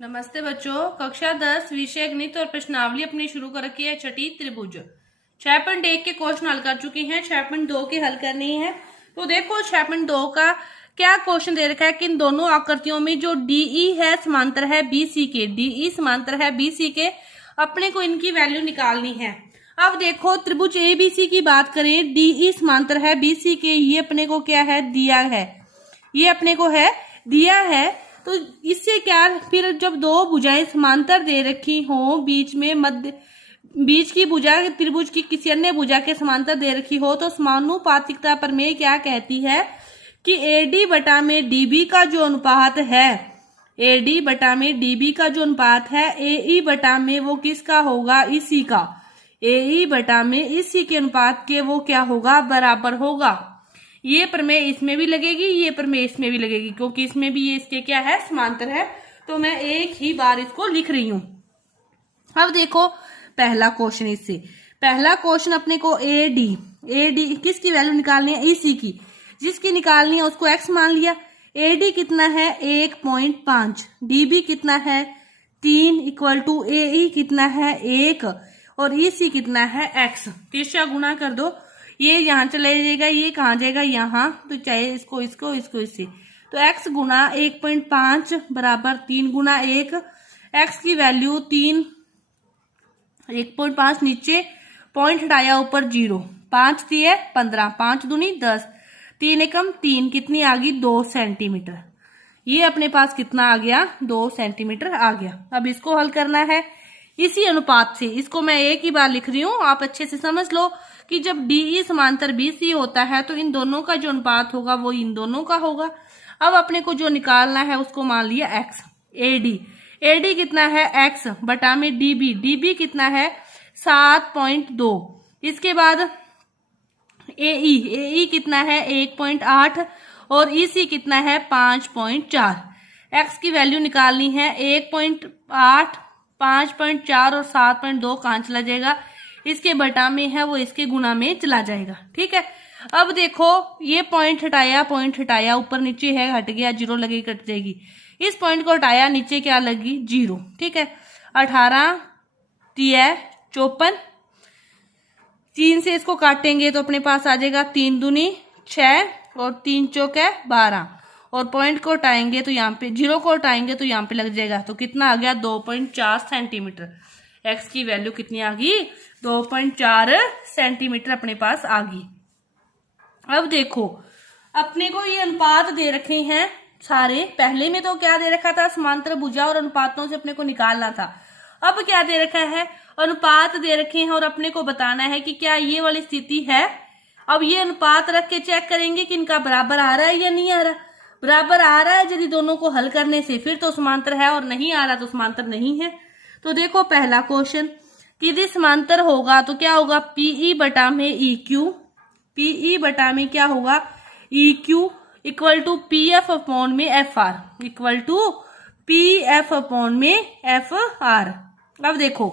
नमस्ते बच्चों, कक्षा 10 विषय गणित और प्रश्नावली अपनी शुरू कर रखी है। छठी त्रिभुज 6.1 के क्वेश्चन हल कर चुके हैं। 6.2 के हल करनी है। तो देखो 6.2 का क्या क्वेश्चन दे रखा है कि इन दोनों आकृतियों में जो डीई है समांतर है बीसी के, डीई समांतर है बीसी के, अपने को इनकी वैल्यू निकालनी है। अब देखो त्रिभुज एबीसी की बात करें, डीई समांतर है बीसी के, ये अपने को क्या है दिया है, ये अपने को है दिया है। तो इससे क्या, फिर जब दो भुजाएं समांतर दे रखी हो, बीच में मध्य बीच की भुजा त्रिभुज की किसी अन्य भुजा के समांतर दे रखी हो, तो समानुपातिकता प्रमेय क्या कहती है कि एडी बटा में डीबी का जो अनुपात है, एडी बटा में डीबी का जो अनुपात है, एई बटा में वो किसका होगा, इसी का, एई बटा में इसी के अनुपात के वो क्या होगा, बराबर होगा। ये प्रमेय इसमें भी लगेगी, ये प्रमेय इसमें भी लगेगी, क्योंकि इसमें भी ये इसके क्या है, समांतर है। तो मैं एक ही बार इसको लिख रही हूं। अब देखो पहला क्वेश्चन, इससे पहला क्वेश्चन अपने को एडी किसकी वैल्यू निकालनी है, इसी की, जिसकी निकालनी है उसको एक्स मान लिया। एडी कितना है 1.5, डीबी कितना है 3 इक्वल टू एई कितना है 1 और इसी कितना है एक्स। तिरछा गुणा कर दो, ये यहाँ चला जाएगा, ये कहाँ जाएगा यहाँ, तो चाहे इसको इसको इसको इससे, तो x गुना 1.5 बराबर 3 गुना 1, x की वैल्यू 3, 1.5 नीचे पॉइंट हटाया ऊपर 0, 5 दिए 15, 5 दूनी 10, 3 एकम 3, कितनी आ गई 2 सेंटीमीटर। ये अपने पास कितना आ गया, 2 सेंटीमीटर आ गया। अब इसको हल करना है इसी अनुपात से। इसको मैं एक ही बार लिख रही हूँ, आप अच्छे से समझ लो कि जब डीई समांतर बीसी होता है तो इन दोनों का जो अनुपात होगा वो इन दोनों का होगा। अब अपने को जो निकालना है उसको मान लिया एक्स। एडी कितना है एक्स बटा में डीबी, डीबी कितना है 7.2। इसके बाद एई कितना है 1.8 और ईसी कितना है 5.4। एक्स की वैल्यू निकालनी है 1.8, 5.4 और 7.2 कहाँ चला जाएगा, इसके बटा में है वो इसके गुना में चला जाएगा। ठीक है। अब देखो ये पॉइंट हटाया ऊपर नीचे है, हट गया, 0 लगेगी, कट जाएगी। इस पॉइंट को हटाया, नीचे क्या लगी 0। ठीक है। 18 3 54, 3 से इसको काटेंगे तो अपने पास आ जाएगा 3 दूनी 6 और 3 चौके 12 और पॉइंट को हटाएंगे तो यहाँ पे 0 को हटाएंगे तो यहाँ पे लग जाएगा, तो कितना आ गया 2.4 सेंटीमीटर। एक्स की वैल्यू कितनी आ गई 2.4 सेंटीमीटर अपने पास आ गई। अब देखो अपने को ये अनुपात दे रखे हैं सारे। पहले में तो क्या दे रखा था, समांतर भुजा और अनुपातों से अपने को निकालना था। अब क्या दे रखा है, अनुपात दे रखे हैं और अपने को बताना है कि क्या ये वाली स्थिति है। अब ये अनुपात रख के चेक करेंगे कि इनका बराबर आ रहा है या नहीं आ रहा। बराबर आ रहा है यदि दोनों को हल करने से फिर तो समांतर है, और नहीं आ रहा तो समांतर नहीं है। तो देखो पहला क्वेश्चन कि यदि समांतर होगा तो क्या होगा, पीई बटा में ई क्यू, पीई बटा में क्या होगा E Q equal to P F upon में F R, equal to P F upon में एफ आर। अब देखो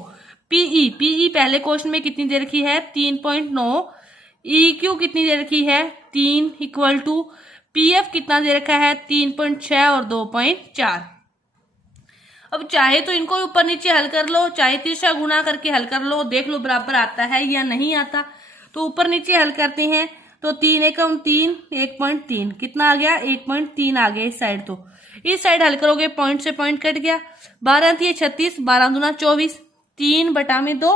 पीई पहले क्वेश्चन में कितनी दे रखी है 3.9, ई क्यू कितनी दे रखी है 3 इक्वल टू पी एफ कितना दे रखा है 3.6 और 2.4। अब चाहे तो इनको ऊपर नीचे हल कर लो, चाहे तिरछा गुणा करके हल कर लो, देख लो बराबर आता है या नहीं आता। तो ऊपर नीचे हल करते हैं तो 3 एकम 3, 1.3 कितना आ गया 1.3 आ गया इस साइड। तो इस साइड हल करोगे पॉइंट से पॉइंट कट गया, 12 थी 36, 12 दूना 24, 3 बटा में 2,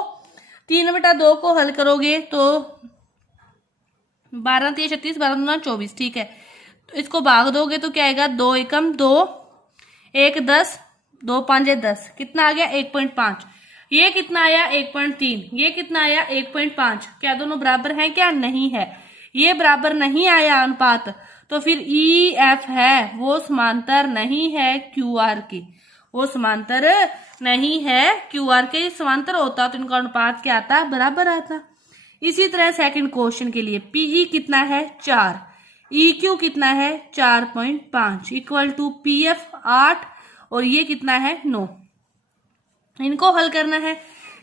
3 बटा 2 को हल करोगे तो 12 थी 36, 12 दूना 24। ठीक है। तो इसको भाग दोगे तो क्या आएगा 2 एकम 2, 1 10, 2 5 10, कितना आ गया 1.5। ये कितना आया 1.3, ये कितना आया 1.5। क्या दोनों बराबर हैं, क्या नहीं है, ये बराबर नहीं आया अनुपात, तो फिर ई एफ है वो समांतर नहीं है क्यू आर के, वो समांतर नहीं है क्यू आर के। समांतर होता तो इनका अनुपात क्या आता, बराबर आता। इसी तरह सेकंड क्वेश्चन के लिए पीई कितना है 4, ई क्यू कितना है 4.5 इक्वल टू पी एफ 8 और ये कितना है 9। इनको हल करना है,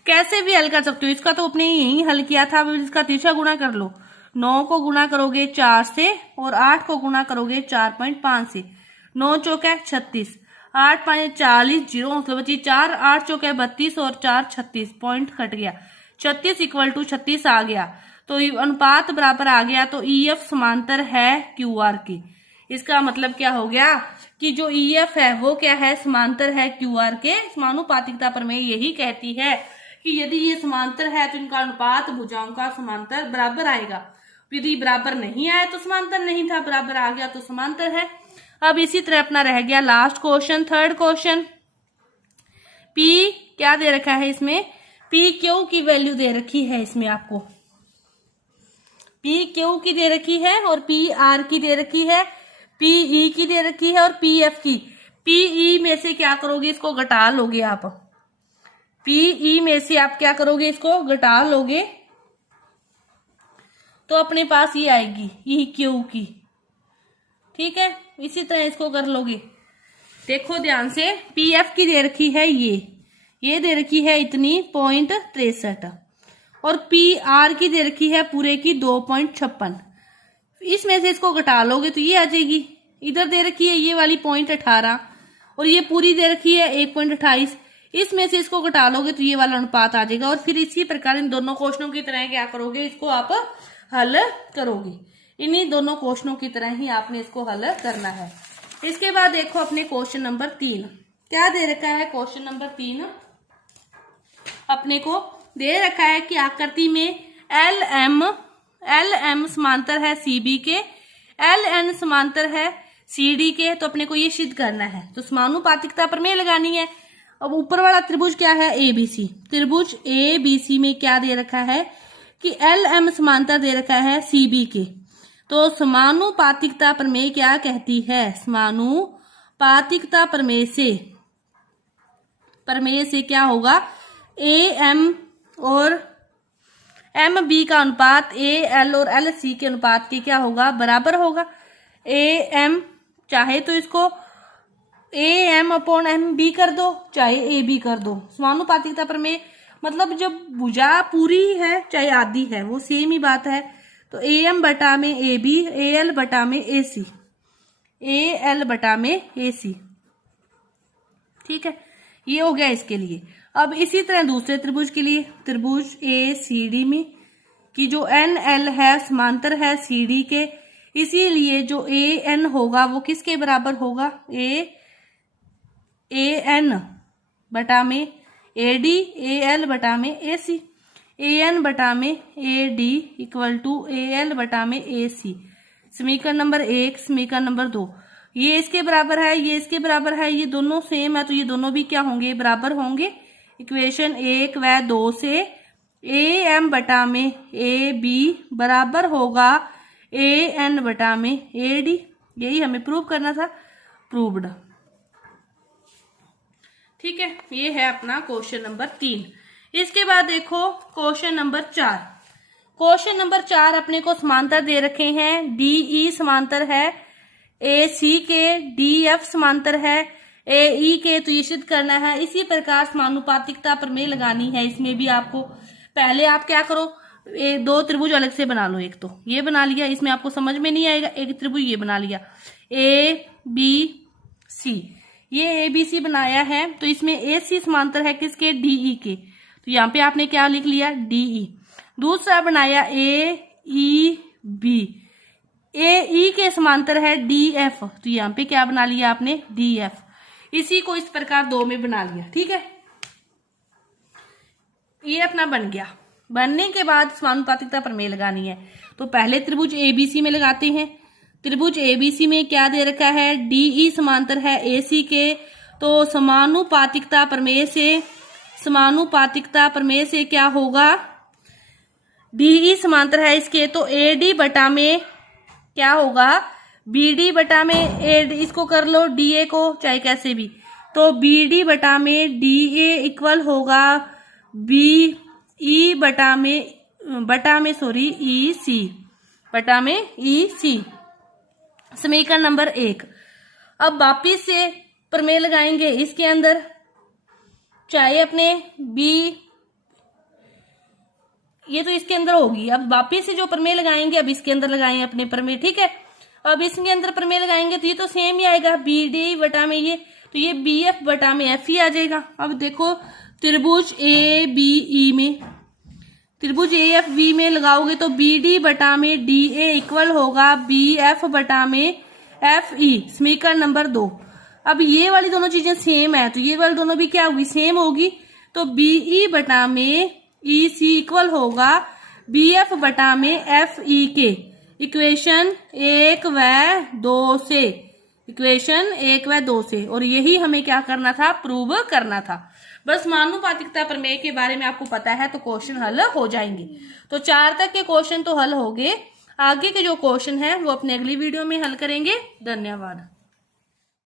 कैसे भी हल कर सकते हो, इसका तो अपने यही हल किया था। अब इसका तिरछा गुणा कर लो, 9 को गुणा करोगे 4 से और 8 को गुणा करोगे 4.5 से, 9 चौके 36, 8 5 40, 0 मतलब बची 4, 8 चौके 32 और 4 36, पॉइंट कट गया। 36 इक्वल टू 36 आ गया, तो अनुपात बराबर आ गया, तो EF समांतर है QR के। इसका मतलब क्या हो गया कि जो EF है वो क्या है, समांतर है QR के। समानुपातिकता प्रमेय यही कहती है कि यदि ये समांतर है तो इनका अनुपात भुजाओं का समांतर बराबर आएगा। यदि बराबर नहीं आया तो समांतर नहीं था, बराबर आ गया तो समांतर है। अब इसी तरह अपना रह गया last question, third question. P क्या दे रखा है इसमें, PQ की वैल्यू दे रखी है इसमें आपको, PQ की दे रखी है और PR की दे रखी है, PE की दे रखी है और PF की। PE में से क्या करोगे, इसको घटा लोगे आप। PE में से आप क्या करोगे, इसको घटा लोगे तो अपने पास ये आएगी EQ की। ठीक है, इसी तरह इसको कर लोगे। देखो ध्यान से, PF की दे रखी है ये दे रखी है इतनी 0.63 और PR की दे रखी है पूरे की 2.56। इसमें से इसको घटा लोगे तो ये आ जाएगी। इधर दे रखी है ये वाली 0.18 और ये पूरी दे रखी है 1.28। इसमें से इसको घटा लोगे तो ये वाला अनुपात आ जाएगा। और फिर इसी प्रकार इन दोनों क्वेश्चनों की तरह क्या करोगे, इसको आप हल करोगे। इन्हीं दोनों क्वेश्चनों की तरह ही आपने इसको हल करना है। इसके बाद देखो अपने क्वेश्चन नंबर 3 क्या दे रखा है। क्वेश्चन नंबर 3 अपने को दे रखा है कि आकृति में LM समांतर है CB के, LN समांतर है CD के। तो अपने को ये सिद्ध करना है, तो समानुपातिकता प्रमेय लगानी है। अब ऊपर वाला त्रिभुज क्या है, ABC। त्रिभुज ABC में क्या दे रखा है कि LM समांतर दे रखा है CB के। तो समानुपातिकता प्रमेय क्या कहती है, समानुपातिकता प्रमेय से क्या होगा, AM और MB का अनुपात AL और LC के अनुपात के क्या होगा, बराबर होगा। AM चाहे तो इसको AM/MB कर दो, चाहे AB कर दो। समानुपातिकता प्रमेय मतलब जब भुजा पूरी है चाहे आधी है, वो सेम ही बात है। तो AM बटा में AB, AL बटा में AC, AL बटा में AC। ठीक है, ये हो गया इसके लिए। अब इसी तरह दूसरे त्रिभुज के लिए, त्रिभुज ACD में कि जो NL है समांतर है CD के, इसीलिए जो AN होगा वो किसके बराबर होगा, AN बटा में AD, AL बटा में AC, AN बटा में AD इक्वल टू AL बटा में AC। समीकरण नंबर 1, समीकरण नंबर 2 ये इसके बराबर है, ये इसके बराबर है, ये दोनों सेम है तो ये दोनों भी क्या होंगे, बराबर होंगे। इक्वेशन 1 व 2 से AM बटा में AB बराबर होगा AN बटा में AD। यही हमें प्रूव करना था, प्रूव्ड। ठीक है, ये है अपना क्वेश्चन नंबर 3। इसके बाद देखो क्वेश्चन नंबर 4। क्वेश्चन नंबर 4 अपने को समांतर दे रखे हैं, DE समांतर है AC के, DF समांतर है AE के। तो ये सिद्ध करना है। इसी प्रकार समानुपातिकता प्रमेय लगानी है। इसमें भी आपको पहले आप क्या करो, 2 त्रिभुज अलग से बना लो। एक तो ये बना लिया, इसमें आपको समझ में नहीं आएगा। एक त्रिभुज ये बना लिया ABC, ये ABC बनाया है। तो इसमें AC समांतर है किसके, DE के। तो यहाँ पे आपने क्या लिख लिया, DE। दूसरा बनाया AEB, AE के समांतर है DF। तो यहाँ पे क्या बना लिया आपने, DF। इसी को इस प्रकार 2 में बना लिया। ठीक है, ये अपना बन गया। बनने के बाद समानुपातिकता प्रमेय लगानी है। तो पहले त्रिभुज ABC में लगाते हैं। त्रिभुज ABC में क्या दे रखा है, DE समांतर है AC के। तो समानुपातिकता प्रमेय से क्या होगा, DE समांतर है इसके, तो AD बटा में क्या होगा, BD बटा में AD। इसको कर लो DA को, चाहे कैसे भी। तो BD बटा में DA इक्वल होगा BE बटा में EC बटा में EC। समीकरण नंबर 1। अब वापिस से प्रमेय लगाएंगे इसके अंदर, चाहे अपने ये तो इसके अंदर होगी। अब वापिस से जो प्रमेय लगाएंगे, अब इसके अंदर लगाएंगे अपने प्रमेय। ठीक है, अब इसके अंदर प्रमेय लगाएंगे तो ये तो सेम ही आएगा, BD बटा में ये तो ये बी एफ बटा में एफ ही आ जाएगा। अब देखो त्रिभुज ए बी ई में, त्रिभुज ए एफ वी में लगाओगे तो बी डी बटा में डी ए इक्वल होगा बी एफ बटा में एफ ई, समीकरण नंबर 2। अब ये वाली दोनों चीजें सेम है तो ये वाली दोनों भी क्या होगी, सेम होगी। तो बी ई बटा में ई सी इक्वल होगा बी एफ बटा में एफ ई के, इक्वेशन 1 व 2 से, इक्वेशन 1 व 2 से। और यही हमें क्या करना था, प्रूव करना था। बस समानुपातिकता प्रमेय के बारे में आपको पता है तो क्वेश्चन हल हो जाएंगे। तो 4 तक के क्वेश्चन तो हल हो गए, आगे के जो क्वेश्चन है वो अपने अगली वीडियो में हल करेंगे। धन्यवाद।